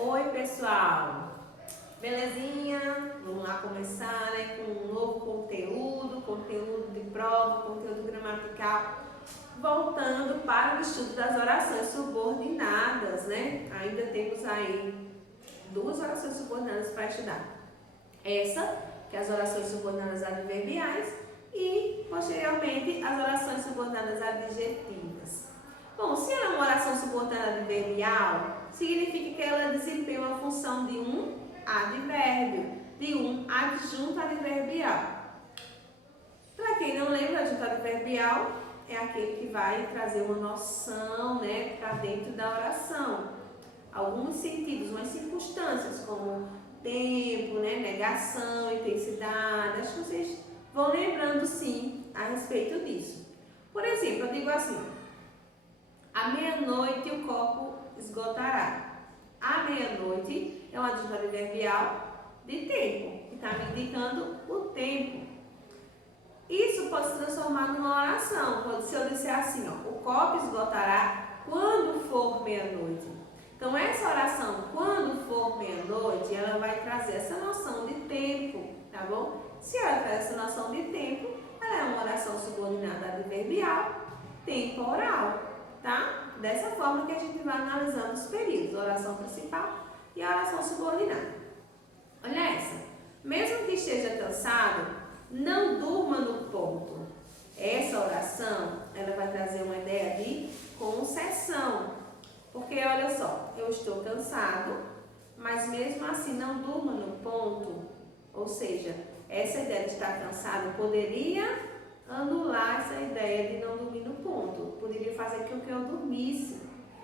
Oi, pessoal! Belezinha? Vamos lá começar, com um novo conteúdo de prova, conteúdo gramatical, voltando para o estudo das orações subordinadas, Ainda temos aí duas orações subordinadas para estudar. Essa, que é as orações subordinadas adverbiais, e, posteriormente, as orações subordinadas adjetivas. Bom, se ela é uma oração subordinada adverbial, significa que ela desempenha uma função de um advérbio, de um adjunto adverbial. Para quem não lembra, adjunto adverbial é aquele que vai trazer uma noção, para dentro da oração. Alguns sentidos, umas circunstâncias, como tempo, negação, intensidade. Acho que vocês vão lembrando, sim, a respeito disso. Por exemplo, eu digo assim: à meia-noite o copo esgotará. À meia-noite é um adjunto adverbial de tempo, que está me indicando o tempo. Isso pode se transformar numa oração. Se eu disser assim, o copo esgotará quando for meia-noite. Então, essa oração, quando for meia-noite, ela vai trazer essa noção de tempo, tá bom? Se ela traz essa noção de tempo, ela é uma oração subordinada adverbial temporal, tá? Dessa forma que a gente vai analisando os períodos, a oração principal e a oração subordinada. Olha essa. Mesmo que esteja cansado, não durma no ponto. Essa oração, ela vai trazer uma ideia de concessão. Porque, olha só, eu estou cansado, mas mesmo assim não durma no ponto. Ou seja, essa ideia de estar cansado poderia anular essa ideia de não dormir no ponto. Poderia fazer com que eu dormisse,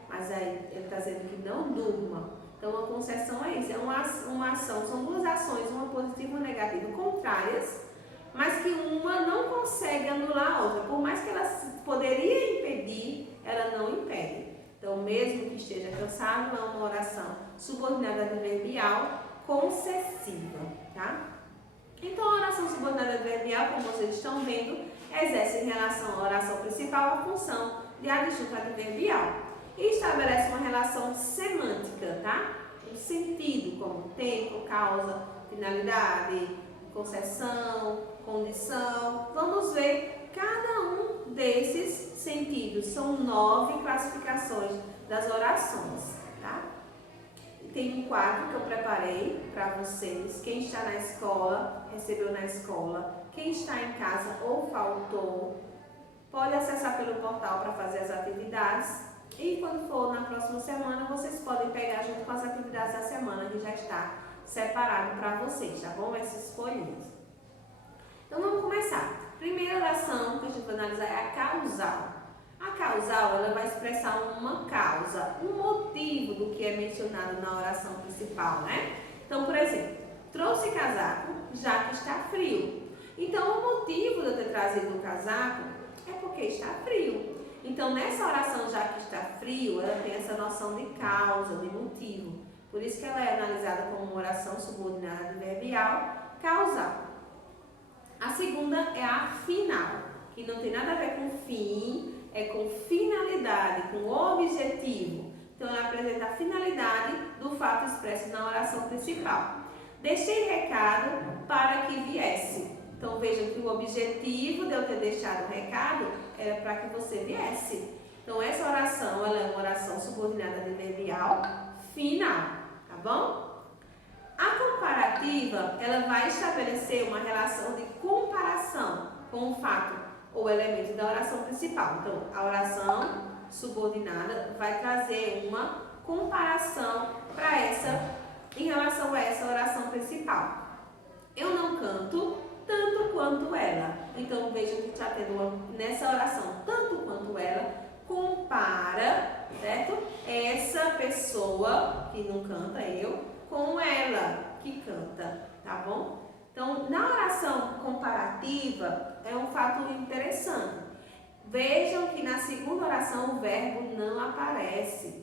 mas aí ele está dizendo que não durma. Então, a concessão é isso, é uma ação, são duas ações, uma positiva e uma negativa, contrárias, mas que uma não consegue anular a outra. Por mais que ela poderia impedir, ela não impede. Então, mesmo que esteja cansado, é uma oração subordinada adverbial concessiva, tá? Então, a oração subordinada adverbial, como vocês estão vendo, exerce em relação à oração principal a função de adjunto adverbial e estabelece uma relação semântica, tá? Um sentido, como tempo, causa, finalidade, concessão, condição. Vamos ver cada um desses sentidos. São 9 classificações das orações, tá? Tem um quadro que eu preparei para vocês. Quem está na escola, recebeu na escola. Quem está em casa ou faltou, pode acessar pelo portal para fazer as atividades. E quando for na próxima semana, vocês podem pegar junto com as atividades da semana, que já está separado para vocês, tá bom? Essas folhinhas. Então vamos começar. Primeira oração que a gente vai analisar é a causal. A causal, ela vai expressar uma causa, um motivo do que é mencionado na oração principal, Então, por exemplo, trouxe casaco já que está frio. Então, o motivo de eu ter trazido o casaco é porque está frio. Então, nessa oração já que está frio, ela tem essa noção de causa, de motivo. Por isso que ela é analisada como uma oração subordinada adverbial causal. A segunda é a final, que não tem nada a ver com fim, é com finalidade, com objetivo. Então, ela apresenta a finalidade do fato expresso na oração principal. Deixei recado para que viesse. Então, vejam que o objetivo de eu ter deixado o recado era para que você viesse. Então, essa oração, ela é uma oração subordinada adverbial final, tá bom? A comparativa, ela vai estabelecer uma relação de comparação com o fato ou elemento da oração principal. Então, a oração subordinada vai trazer uma comparação em relação a essa oração principal. Eu não canto tanto quanto ela. Então, vejam que está tendo nessa oração, tanto quanto ela, compara, certo? Essa pessoa que não canta, eu, com ela que canta, tá bom? Então, na oração comparativa, é um fato interessante. Vejam que na segunda oração o verbo não aparece.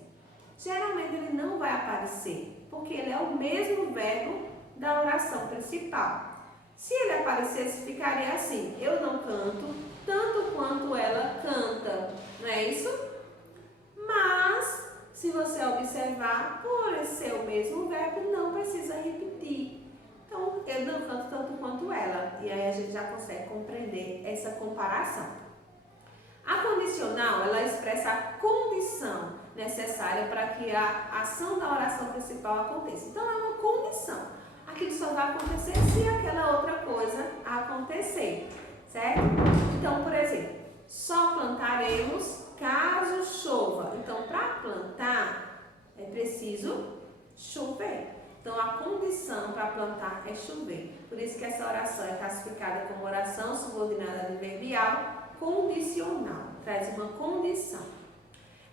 Geralmente ele não vai aparecer, porque ele é o mesmo verbo da oração principal. Se ele aparecesse, ficaria assim: eu não canto tanto quanto ela canta, não é isso? Mas, Se você observar, por ser o mesmo verbo, não precisa repetir. Então, eu não canto tanto quanto ela. E aí a gente já consegue compreender essa comparação. A condicional, ela expressa a condição necessária para que a ação da oração principal aconteça. Então, é uma condição. Aquilo só vai acontecer se aquela outra coisa acontecer, certo? Então, por exemplo, só plantaremos caso chova. Então, para plantar, é preciso chover. Então, a condição para plantar é chover. Por isso que essa oração é classificada como oração subordinada adverbial condicional. Traz uma condição.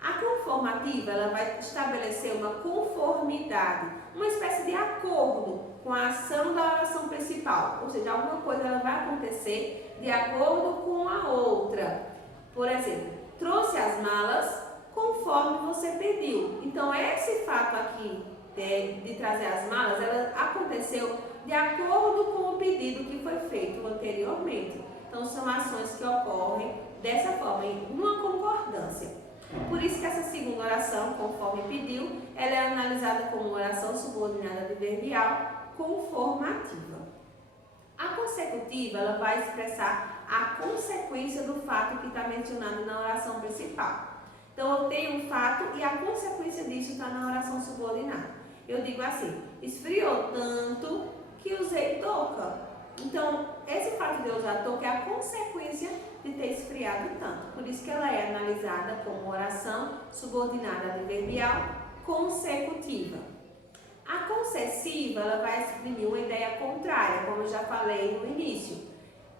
A conformativa, ela vai estabelecer uma conformidade, uma espécie de acordo com a ação da oração principal. Ou seja, alguma coisa ela vai acontecer de acordo com a outra. Por exemplo, trouxe as malas conforme você pediu. Então, esse fato aqui de trazer as malas, ela aconteceu de acordo com o pedido que foi feito anteriormente. Então, são ações que ocorrem dessa forma, em uma concordância. Por isso que essa segunda oração, conforme pediu, ela é analisada como oração subordinada adverbial conformativa. A consecutiva, ela vai expressar a consequência do fato que está mencionado na oração principal. Então, eu tenho um fato e a consequência disso está na oração subordinada. Eu digo assim, esfriou tanto que usei touca. Então, esse fato de eu usar touca é a consequência de ter esfriado tanto. Por isso que ela é analisada como oração subordinada adverbial consecutiva. A concessiva, ela vai exprimir uma ideia contrária, como eu já falei no início.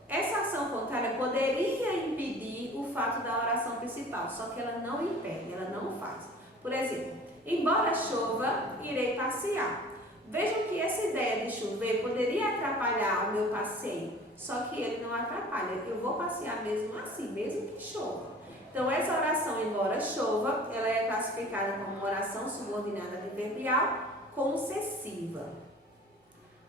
Essa ação contrária poderia impedir o fato da oração principal, só que ela não impede, ela não faz. Por exemplo, embora chova, irei passear. Vejam que essa ideia de chover poderia atrapalhar o meu passeio, só que ele não atrapalha, eu vou passear mesmo assim, mesmo que chova. Então, essa oração, embora chova, ela é classificada como oração subordinada adverbial concessiva.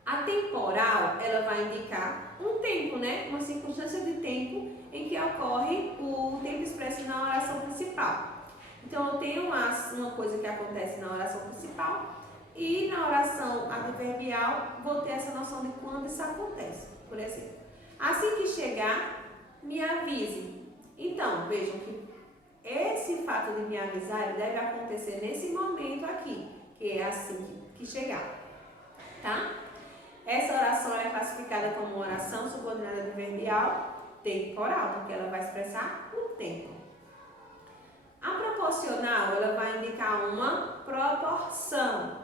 A temporal, ela vai indicar um tempo, né? Uma circunstância de tempo em que ocorre o tempo expresso na oração principal. Então, eu tenho uma coisa que acontece na oração principal e na oração adverbial vou ter essa noção de quando isso acontece. Por exemplo, assim que chegar, me avise. Então, vejam que esse fato de me avisar deve acontecer nesse momento aqui, que é assim que chegar, tá? Essa oração é classificada como oração subordinada adverbial temporal, porque ela vai expressar o tempo. A proporcional, ela vai indicar uma proporção,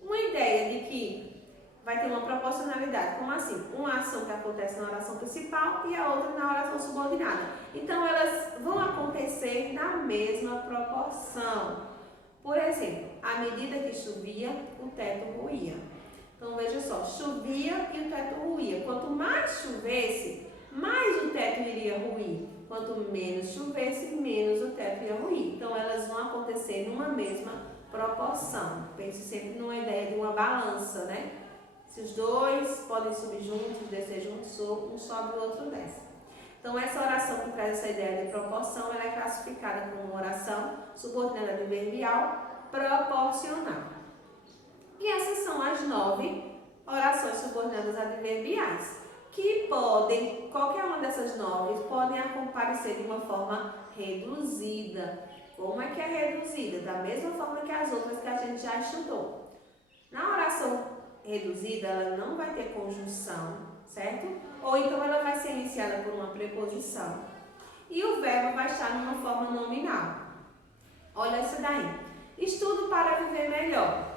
uma ideia de que vai ter uma proporcionalidade. Como assim? Uma ação que acontece na oração principal e a outra na oração subordinada. Então, elas vão acontecer na mesma proporção. Por exemplo, à medida que chovia, o teto ruía. Então, veja só, chovia e o teto ruía. Quanto mais chovesse, mais o teto iria ruir. Quanto menos chovesse, menos o teto ia ruir. Então, elas vão acontecer numa mesma proporção. Pense sempre numa ideia de uma balança, né? Se os dois podem subir juntos, descer juntos, um sobe e o outro desce. Então, essa oração que traz essa ideia de proporção, ela é classificada como oração subordinada adverbial proporcional. E essas são as 9 orações subordinadas adverbiais, que podem, qualquer uma dessas 9, podem aparecer de uma forma reduzida. Como é que é reduzida? Da mesma forma que as outras que a gente já estudou. Na oração reduzida, ela não vai ter conjunção, certo? Ou então ela vai ser iniciada por uma preposição. E o verbo vai estar numa forma nominal. Olha isso daí. Estudo para viver melhor.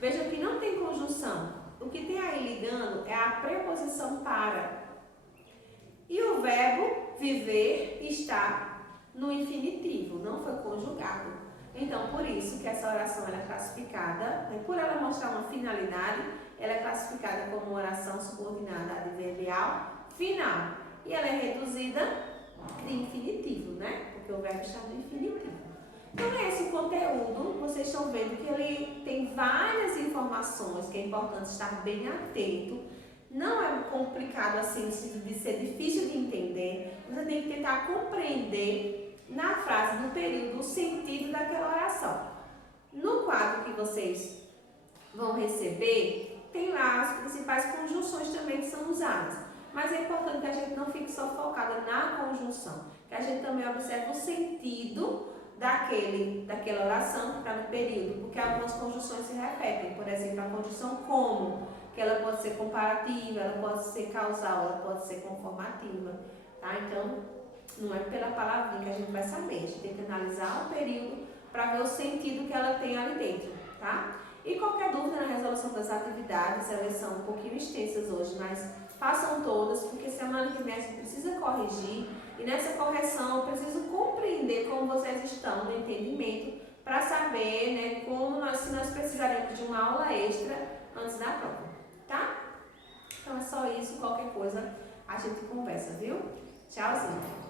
Veja que não tem conjunção. O que tem aí ligando é a preposição para. E o verbo viver está no infinitivo, não foi conjugado. Então, por isso que essa oração ela é classificada, por ela mostrar uma finalidade, ela é classificada como oração subordinada adverbial final. E ela é reduzida de infinitivo, né? Porque o verbo está no infinitivo. Então, esse conteúdo, vocês estão vendo que ele tem várias informações que é importante estar bem atento. Não é complicado assim, no sentido de ser difícil de entender. Você tem que tentar compreender na frase, no período, o sentido daquela oração. vocês vão receber, tem lá as principais conjunções também que são usadas. Mas é importante que a gente não fique só focada na conjunção, que a gente também observe o sentido daquela oração que está no período, porque algumas conjunções se repetem. Por exemplo, a conjunção como, que ela pode ser comparativa, ela pode ser causal, ela pode ser conformativa, tá? Então, não é pela palavrinha que a gente vai saber, a gente tem que analisar o período para ver o sentido que ela tem ali dentro, tá? E qualquer dúvida na resolução das atividades, elas são um pouquinho extensas hoje, mas façam todas, porque semana que vem a gente precisa corrigir, e nessa correção eu preciso compreender como vocês estão no entendimento, para saber, né, se nós precisaremos de uma aula extra antes da prova, tá? Então é só isso, qualquer coisa a gente conversa, viu? Tchauzinho!